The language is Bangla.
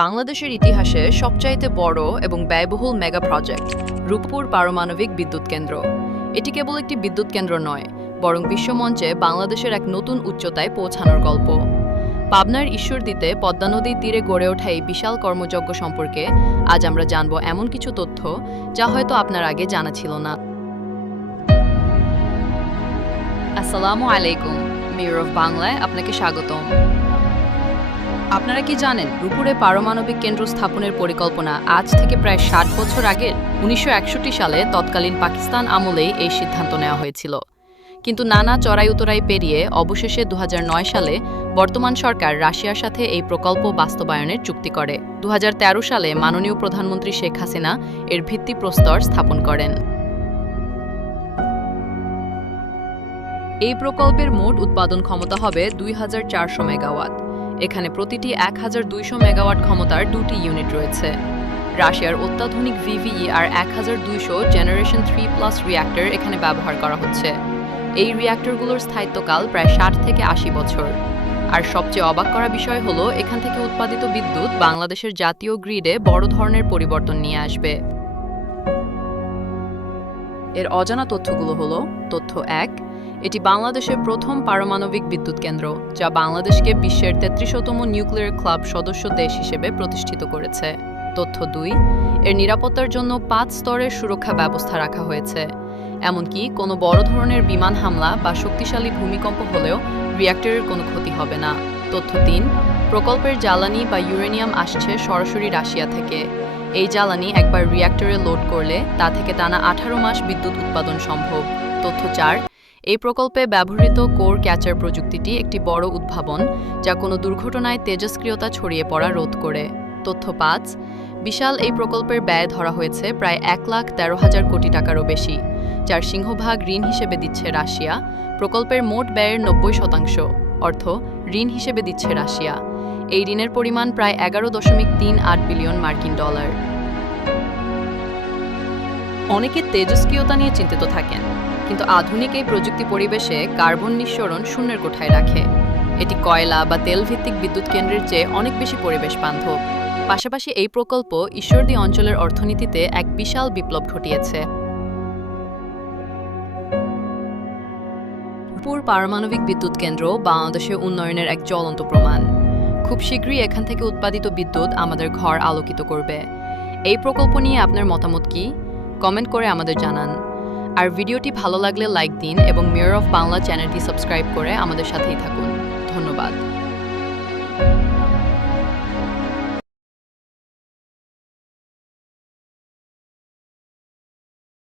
বাংলাদেশের ইতিহাসে সবচাইতে বড় এবং ব্যয়বহুল মেগা প্রজেক্ট রূপপুর পারমাণবিক বিদ্যুৎ কেন্দ্র। এটি কেবল একটি বিদ্যুৎ কেন্দ্র নয়, বরং বিশ্বমঞ্চে বাংলাদেশের এক নতুন উচ্চতায় পৌঁছানোর গল্প। পাবনার ঈশ্বরদীতে পদ্মা নদীর তীরে গড়ে ওঠা এই বিশাল কর্মযজ্ঞ সম্পর্কে আজ আমরা জানব এমন কিছু তথ্য যা হয়তো আপনার আগে জানা ছিল না। আসসালামু আলাইকুম, মিরর অফ বাংলায় আপনাকে স্বাগতম। আপনারা কি জানেন, রূপপুরে পারমাণবিক কেন্দ্র স্থাপনের পরিকল্পনা আজ থেকে প্রায় ৬০ বছর আগের ১৯৬১ সালে তৎকালীন পাকিস্তান আমলেই এই সিদ্ধান্ত নেওয়া হয়েছিল। কিন্তু নানা চড়াই উতরাই পেরিয়ে অবশেষে ২০০৯ সালে বর্তমান সরকার রাশিয়ার সাথে এই প্রকল্প বাস্তবায়নের চুক্তি করে। ২০১৩ সালে মাননীয় প্রধানমন্ত্রী শেখ হাসিনা এর ভিত্তিপ্রস্তর স্থাপন করেন। এই প্রকল্পের মোট উৎপাদন ক্ষমতা হবে ২৪০০ মেগাওয়াট। এখানে প্রতিটি ১২০০ মেগাওয়াট ক্ষমতার ২টি ইউনিট রয়েছে। রাশিয়ার অত্যাধুনিক VVE আর ১২০০ জেনারেশন 3+ রিঅ্যাক্টর এখানে ব্যবহার করা হচ্ছে। এই রিঅ্যাক্টরগুলোর স্থায়িত্বকাল প্রায় ৬০ থেকে ৮০ বছর। আর সবচেয়ে অবাক করা বিষয় হলো, এখান থেকে উৎপাদিত বিদ্যুৎ বাংলাদেশের জাতীয় গ্রিডে বড় ধরনের পরিবর্তন নিয়ে আসবে। এর অজানা তথ্যগুলো হলো: তথ্য ১, এটি বাংলাদেশের প্রথম পারমাণবিক বিদ্যুৎ কেন্দ্র, যা বাংলাদেশকে বিশ্বের ৩৩তম নিউক্লিয়ার ক্লাব সদস্য দেশ হিসেবে প্রতিষ্ঠিত করেছে। তথ্য ২, এর নিরাপত্তার জন্য ৫ স্তরের সুরক্ষা ব্যবস্থা রাখা হয়েছে। এমনকি কোনো বড় ধরনের বিমান হামলা বা শক্তিশালী ভূমিকম্প হলেও রিঅ্যাক্টরের কোনো ক্ষতি হবে না। তথ্য ৩, প্রকল্পের জ্বালানি বা ইউরেনিয়াম আসছে সরাসরি রাশিয়া থেকে। এই জ্বালানি একবার রিঅ্যাক্টরে লোড করলে তা থেকে টানা ১৮ মাস বিদ্যুৎ উৎপাদন সম্ভব। তথ্য ৪, এই প্রকল্পে ব্যবহৃত কোর ক্যাচার প্রযুক্তিটি একটি বড় উদ্ভাবন, যা কোনো দুর্ঘটনায় তেজস্ক্রিয়তা ছড়িয়ে পড়া রোধ করে। তথ্য ৫, বিশাল এই প্রকল্পের ব্যয় ধরা হয়েছে প্রায় ১,১৩,০০০ কোটি টাকারও বেশি, যার সিংহভাগ ঋণ হিসেবে দিচ্ছে রাশিয়া। প্রকল্পের মোট ব্যয়ের ৯০% অর্থ ঋণ হিসেবে দিচ্ছে রাশিয়া। এই ঋণের পরিমাণ প্রায় ১১.৩৮ বিলিয়ন মার্কিন ডলার। অনেকে তেজস্ক্রিয়তা নিয়ে চিন্তিত থাকেন, কিন্তু আধুনিক এই প্রযুক্তি পরিবেশে কার্বন নিঃসরণ শূন্যের কোঠায় রাখে। এটি কয়লা বা তেলভিত্তিক বিদ্যুৎ কেন্দ্রের চেয়ে অনেক বেশি পরিবেশ বান্ধব। পাশাপাশি এই প্রকল্প ঈশ্বরদী অঞ্চলের অর্থনীতিতে এক বিশাল বিপ্লব ঘটিয়েছে। রূপপুর পারমাণবিক বিদ্যুৎ কেন্দ্র বাংলাদেশের উন্নয়নের এক জ্বলন্ত প্রমাণ। খুব শীঘ্রই এখান থেকে উৎপাদিত বিদ্যুৎ আমাদের ঘর আলোকিত করবে। এই প্রকল্প নিয়ে আপনার মতামত কি? কমেন্ট করে আমাদের জানান। আর ভিডিওটি ভালো লাগলে লাইক দিন এবং মিরর অফ বাংলা চ্যানেলটি সাবস্ক্রাইব করে আমাদের সাথেই থাকুন। ধন্যবাদ।